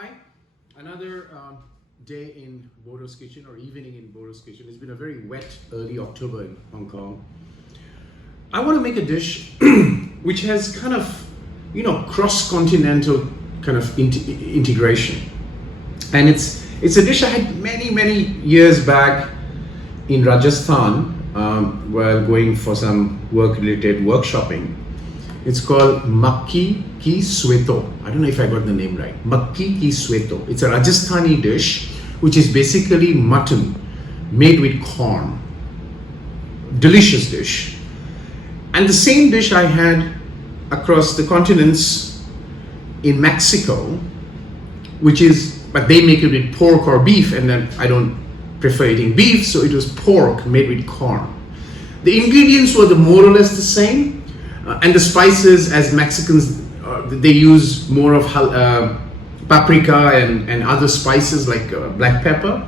Hi, another day in Bordo's kitchen or evening in Bordo's kitchen. It's been a very wet early October in Hong Kong. I want to make a dish which has kind of, cross-continental kind of integration. And it's a dish I had many years back in Rajasthan while going for some work-related workshopping. It's called Makki ki sweto. I don't know if I got the name right. Makki ki sweto. It's a Rajasthani dish which is basically mutton made with corn. Delicious dish. And the same dish I had across the continents in Mexico, but they make it with pork or beef, and then I don't prefer eating beef, so it was pork made with corn. The ingredients were more or less the same, and the spices, as Mexicans, they use more of paprika and other spices like black pepper.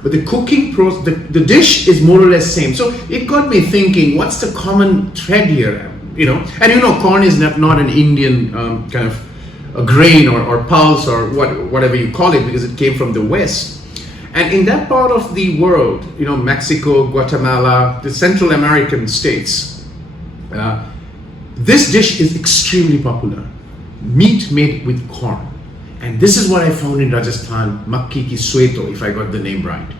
But the cooking process, the dish is more or less same. So it got me thinking, what's the common thread here? And corn is not an Indian kind of a grain or pulse or whatever you call it, because it came from the West. And in that part of the world, Mexico, Guatemala, the Central American states, this dish is extremely popular. Meat made with corn. And this is what I found in Rajasthan, Makki ki sweto, if I got the name right.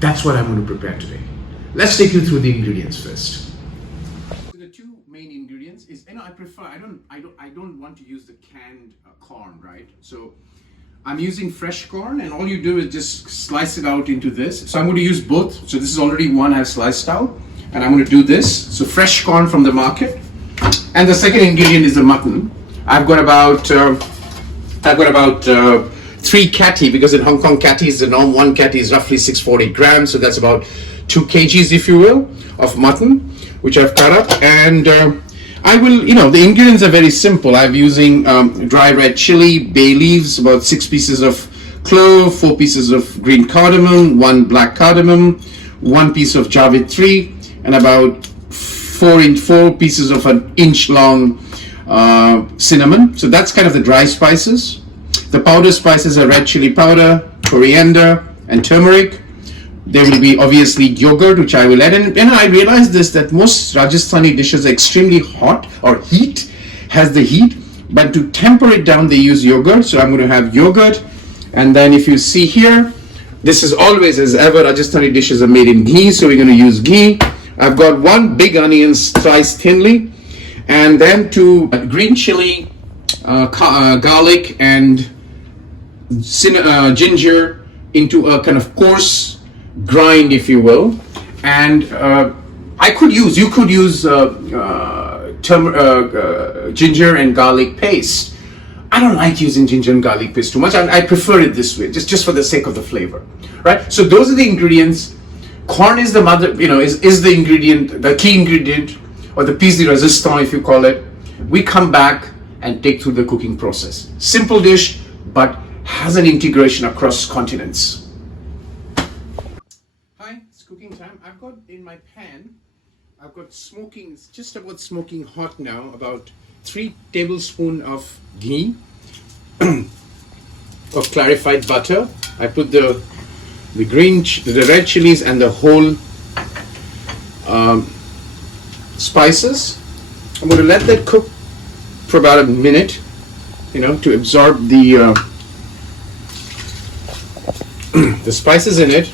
That's what I'm going to prepare today. Let's take you through the ingredients first. So the two main ingredients is, I don't want to use the canned corn, right? So I'm using fresh corn, and all you do is just slice it out into this. So I'm going to use both. So this is already one I've sliced out, and I'm going to do this. So fresh corn from the market. And the second ingredient is the mutton. I've got about 3 kati, because in Hong Kong kati is the norm. 1 kati is roughly 640 grams, so that's about 2 kgs, if you will, of mutton, which I've cut up. And the ingredients are very simple. I'm using dry red chili, bay leaves, about 6 pieces of clove, 4 pieces of green cardamom, 1 black cardamom, 1 piece of Javitri, and about 4 pieces of an inch long cinnamon. So that's kind of the dry spices. The powder spices are red chili powder, coriander, and turmeric. There will be obviously yogurt, which I will add. And I realized that most Rajasthani dishes are extremely hot, or has the heat, but to temper it down they use yogurt. So I'm going to have yogurt. And then if you see here, this is always, as ever, Rajasthani dishes are made in ghee, so we're going to use ghee. I've got 1 big onion sliced thinly, and then 2 green chili, garlic, and ginger into a kind of coarse grind, if you will. And you could use ginger and garlic paste. I don't like using ginger and garlic paste too much. I prefer it this way, just for the sake of the flavor, right? So those are the ingredients. Corn is the mother, is the ingredient, the key ingredient, or the piece de resistance, if you call it. We come back and take through the cooking process. Simple dish, but has an integration across continents. Hi, it's cooking time. I've got in my pan, I've got smoking, it's just about smoking hot now, about 3 tablespoons of ghee, of clarified butter. I put the red chilies and the whole spices. I'm going to let that cook for about a minute, to absorb the spices in it.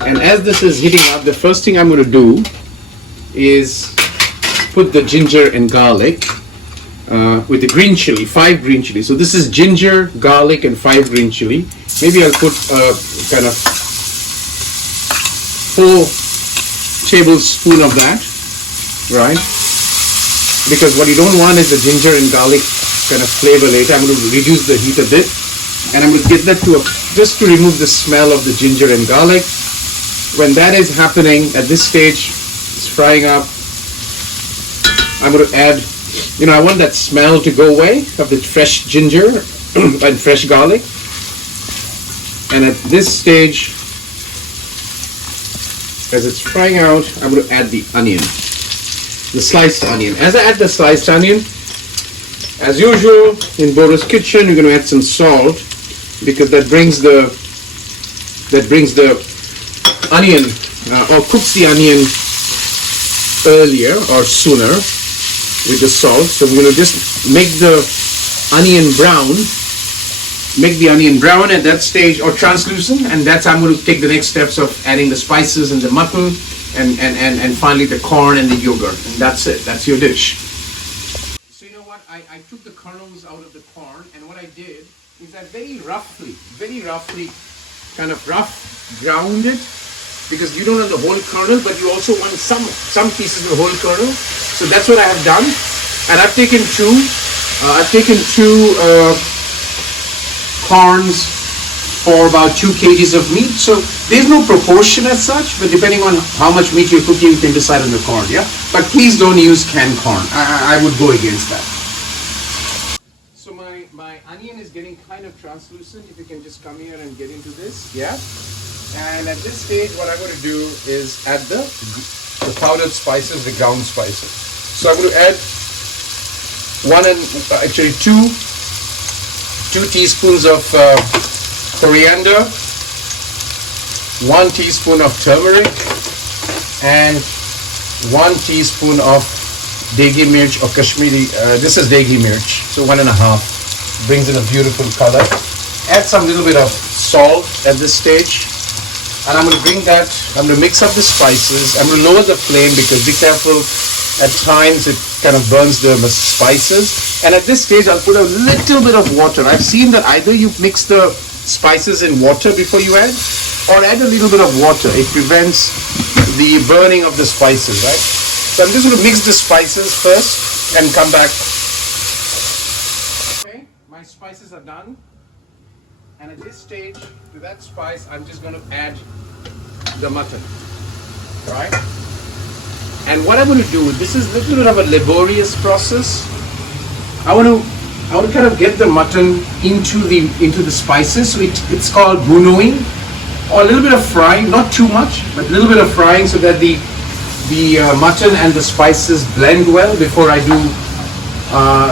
And as this is heating up, the first thing I'm going to do is put the ginger and garlic with the green chili, 5 green chili. So this is ginger, garlic, and 5 green chili. Maybe I'll put kind of 4 tablespoons of that, right? Because what you don't want is the ginger and garlic kind of flavor later. I'm going to reduce the heat a bit, and I'm going to get that just to remove the smell of the ginger and garlic. When that is happening, at this stage, it's frying up, I'm going to add, I want that smell to go away of the fresh ginger and fresh garlic. And at this stage, as it's frying out, I'm going to add the onion, the sliced onion. As I add the sliced onion, as usual in Bordo's kitchen, you're going to add some salt. because that brings the onion or cooks the onion earlier or sooner with the salt. So we're going to just make the onion brown. Make the onion brown at that stage, or translucent, and that's I'm going to take the next steps of adding the spices and the mutton, and finally the corn and the yogurt, and that's it. That's your dish. So you know what? I took the kernels out of the corn, and what I did is I very roughly, kind of rough ground it, because you don't have the whole kernel, but you also want some pieces of the whole kernel. So that's what I have done, and I've taken two corns for about 2 kgs of meat. So there's no proportion as such, but depending on how much meat you're cooking, you can decide on the corn, yeah? But please don't use canned corn. I would go against that. So my onion is getting kind of translucent. If you can just come here and get into this, yeah? And at this stage, what I'm going to do is add the powdered spices, the ground spices. So I'm going to add 2 teaspoons of coriander, 1 teaspoon of turmeric, and 1 teaspoon of degi mirch or Kashmiri. This is degi mirch, so 1.5. Brings in a beautiful color. Add some little bit of salt at this stage, and I'm going to I'm going to mix up the spices. I'm going to lower the flame because be careful, at times it kind of burns the spices. And at this stage, I'll put a little bit of water. I've seen that either you mix the spices in water before you add, or add a little bit of water. It prevents the burning of the spices, right? So I'm just going to mix the spices first and come back. Okay, my spices are done. And at this stage, to that spice, I'm just going to add the mutton, right? And what I'm going to do, this is a little bit of a laborious process. I want to kind of get the mutton into the spices. So it's called brunoing, or a little bit of frying, not too much, but a little bit of frying, so that the mutton and the spices blend well before I do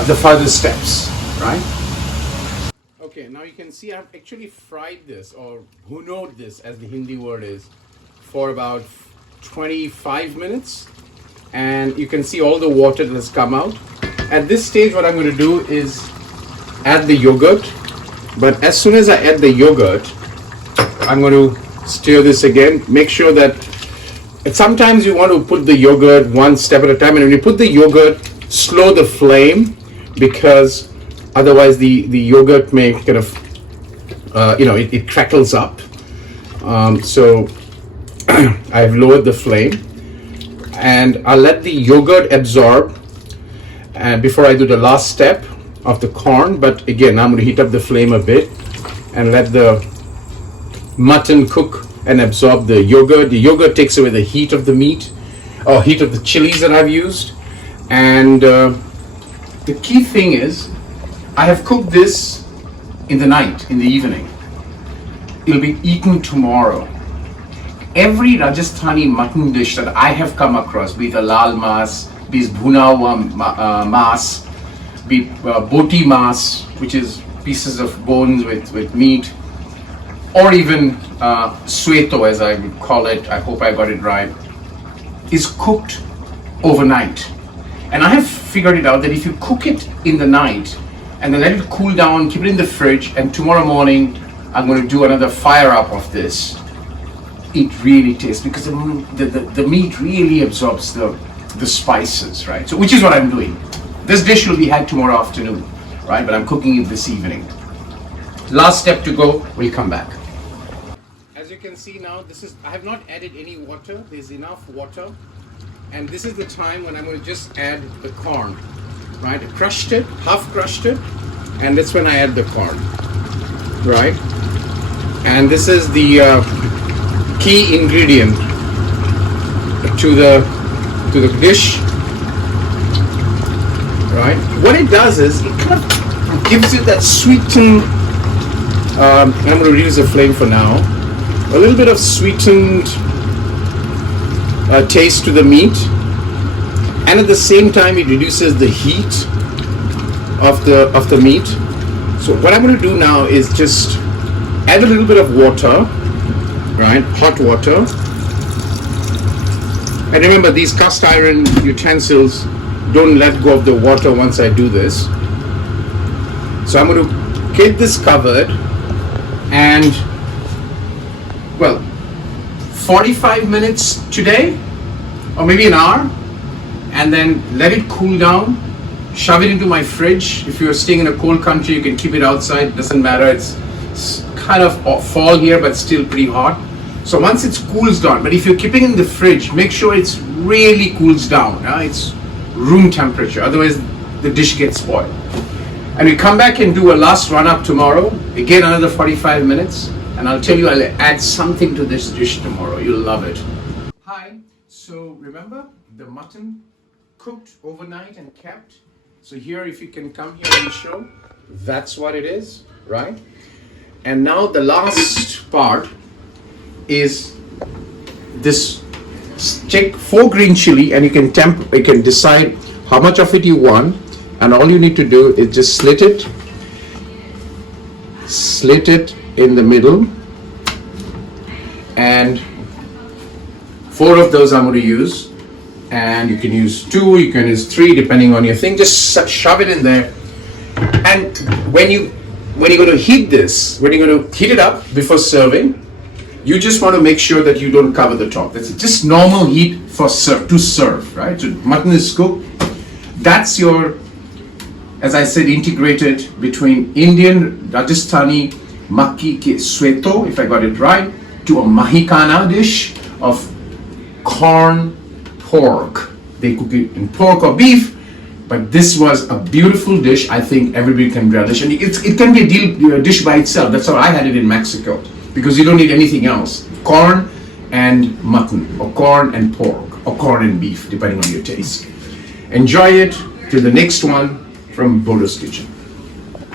the further steps, right? Okay, now you can see I've actually fried this, or brunoed this, as the Hindi word is, for about 25 minutes. And you can see all the water that has come out. At this stage, what I'm going to do is add the yogurt. But as soon as I add the yogurt, I'm going to stir this again. Make sure that sometimes you want to put the yogurt one step at a time. And when you put the yogurt, slow the flame, because otherwise the yogurt may kind of, it crackles up. So I've lowered the flame. And I'll let the yogurt absorb before I do the last step of the corn. But again, I'm going to heat up the flame a bit and let the mutton cook and absorb the yogurt. The yogurt takes away the heat of the meat, or heat of the chilies that I've used. And the key thing is, I have cooked this in the night, in the evening. It'll be eaten tomorrow. Every Rajasthani mutton dish that I have come across, be it a lal mas, be it bhuna hua mas, be it boti mas, which is pieces of bones with meat, or even sweto, as I would call it, I hope I got it right, is cooked overnight. And I have figured it out that if you cook it in the night and then let it cool down, keep it in the fridge, and tomorrow morning I'm going to do another fire up of this, it really tastes, because the meat really absorbs the spices, right? So, which is what I'm doing. This dish will be had tomorrow afternoon, right? But I'm cooking it this evening. Last step to go, we'll come back. As you can see now, I have not added any water. There's enough water. And this is the time when I'm going to just add the corn, right? I crushed it, half crushed it, and that's when I add the corn, right? And this is the key ingredient to the dish, right? What it does is it kind of gives it that sweetened, I'm going to reduce the flame for now, a little bit of sweetened taste to the meat, and at the same time it reduces the heat of the meat. So what I'm going to do now is just add a little bit of water, right? Hot water. And remember, these cast iron utensils don't let go of the water once I do this. So I'm going to get this covered and, well, 45 minutes today, or maybe an hour, and then let it cool down. Shove it into my fridge. If you're staying in a cold country, you can keep it outside. Doesn't matter. It's kind of fall here, but still pretty hot. So once it cools down, but if you're keeping it in the fridge, make sure it's really cools down. It's room temperature. Otherwise, the dish gets spoiled. And we come back and do a last run up tomorrow. Again, another 45 minutes. And I'll tell you, I'll add something to this dish tomorrow. You'll love it. Hi. So remember the mutton cooked overnight and kept? So here, if you can come here and show, that's what it is, right? And now the last part is this. Take 4 green chili, and you can decide how much of it you want, and all you need to do is just slit it in the middle, and 4 of those I'm going to use. And you can use 2, you can use 3, depending on your thing. Just shove it in there. And when you're going to heat this, when you're going to heat it up before serving, you just want to make sure that you don't cover the top. That's just normal heat to serve, right? So mutton is cooked. That's your, as I said, integrated between Indian, Rajasthani, makki ke sweto, if I got it right, to a Mahikana dish of corn pork. They cook it in pork or beef, but this was a beautiful dish. I think everybody can relish, and it can be a dish by itself. That's how I had it in Mexico, because you don't need anything else. Corn and mutton, or corn and pork, or corn and beef, depending on your taste. Enjoy it. To the next one from Bordo's Kitchen.